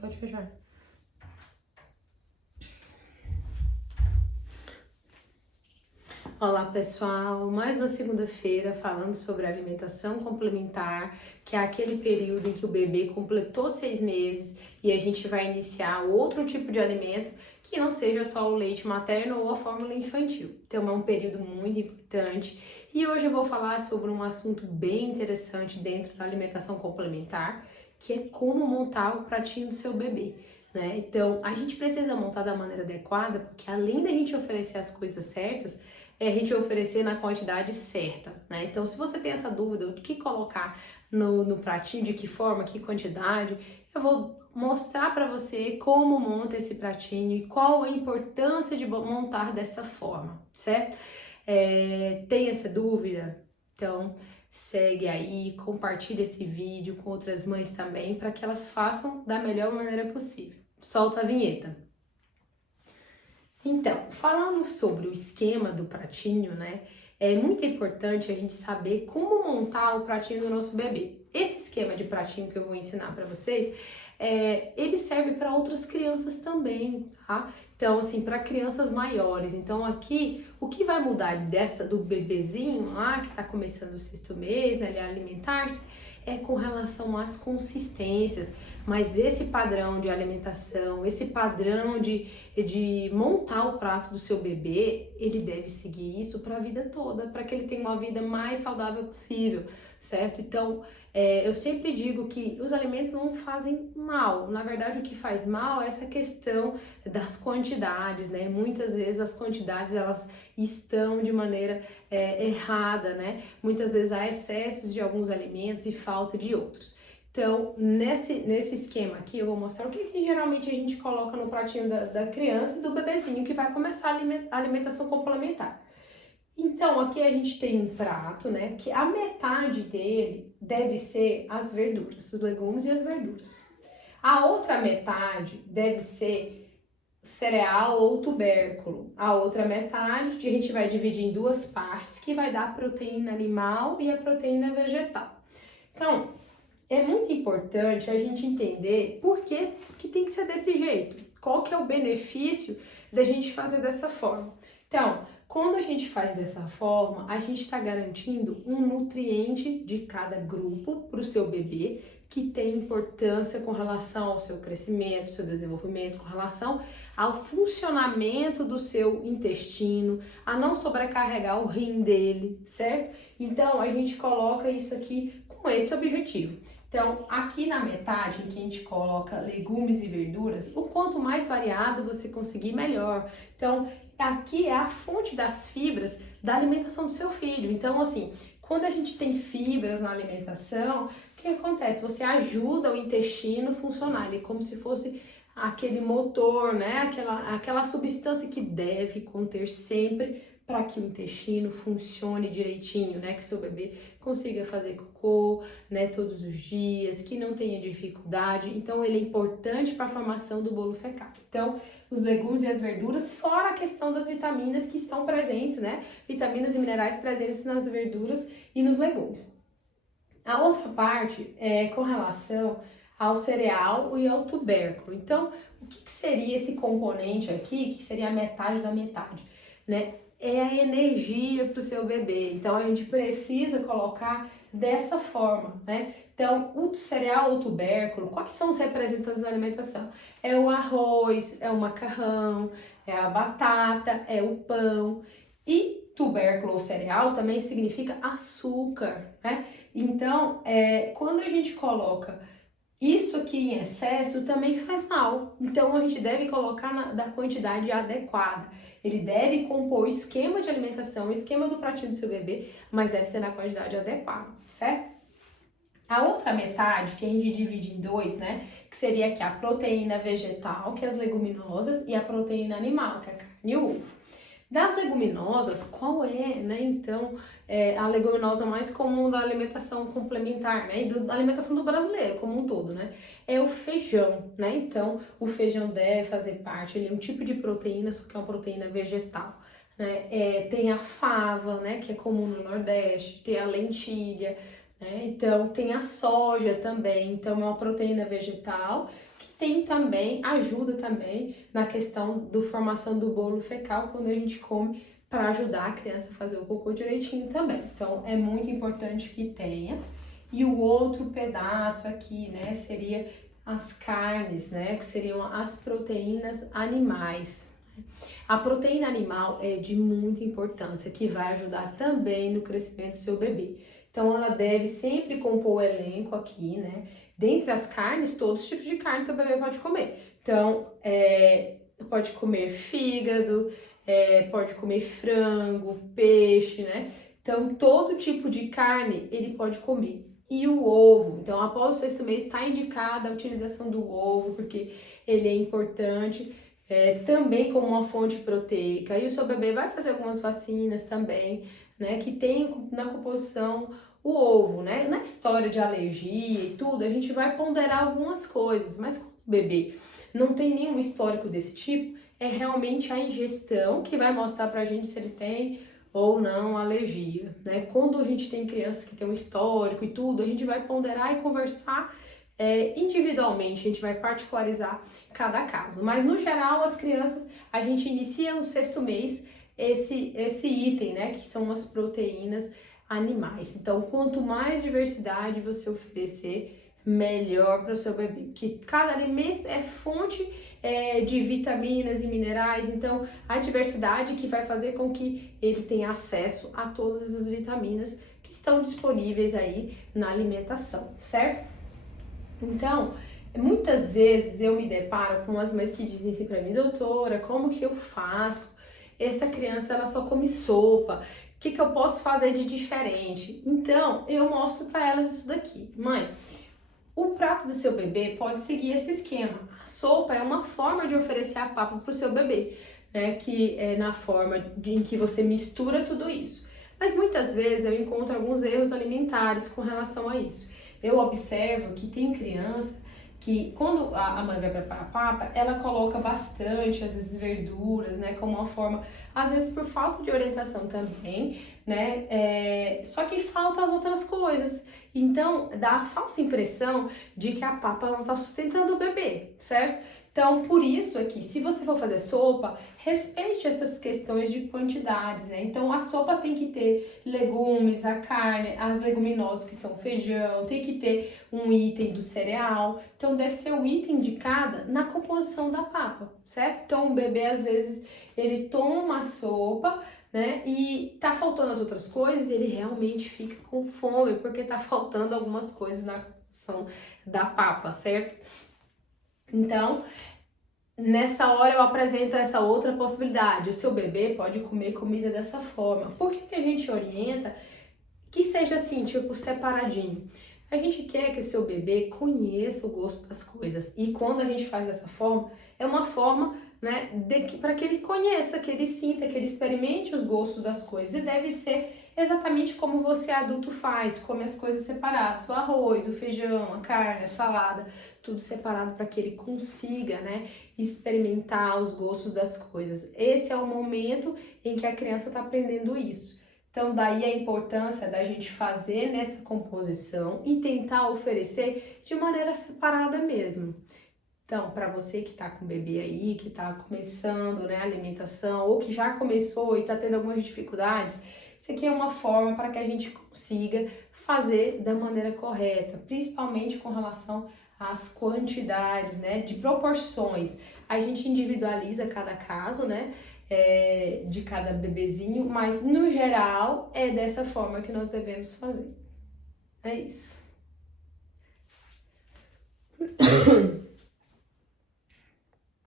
Pode fechar. Olá pessoal, mais uma segunda-feira falando sobre alimentação complementar, que é aquele período em que o bebê completou 6 meses e a gente vai iniciar outro tipo de alimento que não seja só o leite materno ou a fórmula infantil. Então é um período muito importante e hoje eu vou falar sobre um assunto bem interessante dentro da alimentação complementar, que é como montar o pratinho do seu bebê. Então a gente precisa montar da maneira adequada, porque além da gente oferecer as coisas certas, a gente oferecer na quantidade certa, né? Então, se você tem essa dúvida do que colocar no pratinho, de que forma, que quantidade, eu vou mostrar para você como monta esse pratinho e qual a importância de montar dessa forma, certo? Tem essa dúvida? Então, segue aí, compartilha esse vídeo com outras mães também, para que elas façam da melhor maneira possível. Solta a vinheta. Então, falando sobre o esquema do pratinho, né? É muito importante a gente saber como montar o pratinho do nosso bebê. Esse esquema de pratinho que eu vou ensinar para vocês, ele serve para outras crianças também, tá? Então, assim, para crianças maiores. Então, aqui, o que vai mudar do bebezinho lá, que tá começando o 6º mês, né, ele alimentar-se, é com relação às consistências. Mas esse padrão de alimentação, esse padrão de montar o prato do seu bebê, ele deve seguir isso para a vida toda, para que ele tenha uma vida mais saudável possível, certo? Então, eu sempre digo que os alimentos não fazem mal. Na verdade, o que faz mal é essa questão das quantidades, né? Muitas vezes as quantidades, elas estão de maneira errada, né? Muitas vezes há excessos de alguns alimentos e falta de outros. Então, nesse esquema aqui, eu vou mostrar o que geralmente a gente coloca no pratinho da criança e do bebezinho que vai começar a alimentação complementar. Então, aqui a gente tem um prato, né, que a metade dele deve ser as verduras, os legumes e as verduras. A outra metade deve ser cereal ou tubérculo. A outra metade a gente vai dividir em duas partes, que vai dar a proteína animal e a proteína vegetal. Então, é muito importante a gente entender por que tem que ser desse jeito. Qual que é o benefício da gente fazer dessa forma? Então, quando a gente faz dessa forma, a gente está garantindo um nutriente de cada grupo para o seu bebê que tem importância com relação ao seu crescimento, seu desenvolvimento, com relação ao funcionamento do seu intestino, a não sobrecarregar o rim dele, certo? Então, a gente coloca isso aqui com esse objetivo. Então, aqui na metade, em que a gente coloca legumes e verduras, o quanto mais variado você conseguir, melhor. Então, aqui é a fonte das fibras da alimentação do seu filho. Então, assim, quando a gente tem fibras na alimentação, o que acontece? Você ajuda o intestino a funcionar, ele é como se fosse aquele motor, né? Aquela substância que deve conter sempre para que o intestino funcione direitinho, né? Que seu bebê consiga fazer cocô, né? Todos os dias, que não tenha dificuldade. Então, ele é importante para a formação do bolo fecal. Então, os legumes e as verduras, fora a questão das vitaminas que estão presentes, né? Vitaminas e minerais presentes nas verduras e nos legumes. A outra parte é com relação ao cereal e ao tubérculo. Então, o que seria esse componente aqui, que seria a metade da metade, né? É a energia para o seu bebê. Então, a gente precisa colocar dessa forma, né? Então, o cereal ou tubérculo, quais são os representantes da alimentação? É o arroz, é o macarrão, é a batata, é o pão. E tubérculo ou cereal também significa açúcar, né? Então, quando a gente coloca isso aqui em excesso, também faz mal. Então, a gente deve colocar da quantidade adequada. Ele deve compor o esquema de alimentação, o esquema do pratinho do seu bebê, mas deve ser na quantidade adequada, certo? A outra metade, que a gente divide em dois, né? Que seria aqui a proteína vegetal, que é as leguminosas, e a proteína animal, que é a carne e o ovo. Das leguminosas, qual é, né, então, a leguminosa mais comum da alimentação complementar, né, e da alimentação do brasileiro como um todo, né, é o feijão, né, então, o feijão deve fazer parte, ele é um tipo de proteína, só que é uma proteína vegetal, né, tem a fava, né, que é comum no Nordeste, tem a lentilha, né? Então tem a soja também, então é uma proteína vegetal que tem também, ajuda também na questão da formação do bolo fecal quando a gente come para ajudar a criança a fazer o cocô direitinho também. Então é muito importante que tenha. E o outro pedaço aqui, né, seria as carnes, né, que seriam as proteínas animais. A proteína animal é de muita importância, que vai ajudar também no crescimento do seu bebê. Então, ela deve sempre compor o elenco aqui, né? Dentre as carnes, todos os tipos de carne que o bebê pode comer. Então, pode comer fígado, pode comer frango, peixe, né? Então, todo tipo de carne ele pode comer. E o ovo, então após o 6º mês está indicada a utilização do ovo, porque ele é importante, também como uma fonte proteica. E o seu bebê vai fazer algumas vacinas também, né, que tem na composição o ovo, né? Na história de alergia e tudo, a gente vai ponderar algumas coisas, mas quando o bebê não tem nenhum histórico desse tipo, é realmente a ingestão que vai mostrar pra gente se ele tem ou não alergia, né? Quando a gente tem crianças que tem um histórico e tudo, a gente vai ponderar e conversar individualmente, a gente vai particularizar cada caso. Mas no geral, as crianças, a gente inicia no 6º mês esse item, né? Que são as proteínas animais. Então, quanto mais diversidade você oferecer, melhor para o seu bebê, porque cada alimento é fonte de vitaminas e minerais, então a diversidade que vai fazer com que ele tenha acesso a todas as vitaminas que estão disponíveis aí na alimentação, certo? Então, muitas vezes eu me deparo com as mães que dizem assim para mim, doutora, como que eu faço? Essa criança ela só come sopa, o que eu posso fazer de diferente? Então, eu mostro para elas isso daqui. Mãe, o prato do seu bebê pode seguir esse esquema. A sopa é uma forma de oferecer a papa para o seu bebê, né? Que é na forma em que você mistura tudo isso. Mas muitas vezes eu encontro alguns erros alimentares com relação a isso. Eu observo que tem criança que quando a mãe vai preparar a papa, ela coloca bastante, às vezes, verduras, né? Como uma forma, às vezes por falta de orientação também, né? Só que falta as outras coisas. Então, dá a falsa impressão de que a papa não está sustentando o bebê, certo? Então, por isso aqui, se você for fazer sopa, respeite essas questões de quantidades, né? Então, a sopa tem que ter legumes, a carne, as leguminosas que são feijão, tem que ter um item do cereal. Então, deve ser o item indicado na composição da papa, certo? Então, o bebê, às vezes, ele toma a sopa, né? E tá faltando as outras coisas, ele realmente fica com fome, porque tá faltando algumas coisas na composição da papa, certo? Então, nessa hora eu apresento essa outra possibilidade. O seu bebê pode comer comida dessa forma. Por que a gente orienta que seja assim, tipo, separadinho? A gente quer que o seu bebê conheça o gosto das coisas. E quando a gente faz dessa forma, é uma forma, né, para que ele conheça, que ele sinta, que ele experimente os gostos das coisas. E deve ser exatamente como você adulto faz, come as coisas separadas, o arroz, o feijão, a carne, a salada, tudo separado para que ele consiga, né, experimentar os gostos das coisas. Esse é o momento em que a criança está aprendendo isso. Então, daí a importância da gente fazer nessa composição e tentar oferecer de maneira separada mesmo. Então, para você que está com bebê aí, que está começando, né, a alimentação, ou que já começou e está tendo algumas dificuldades, isso aqui é uma forma para que a gente consiga fazer da maneira correta, principalmente com relação às quantidades, né, de proporções. A gente individualiza cada caso, né, de cada bebezinho, mas no geral é dessa forma que nós devemos fazer. É isso.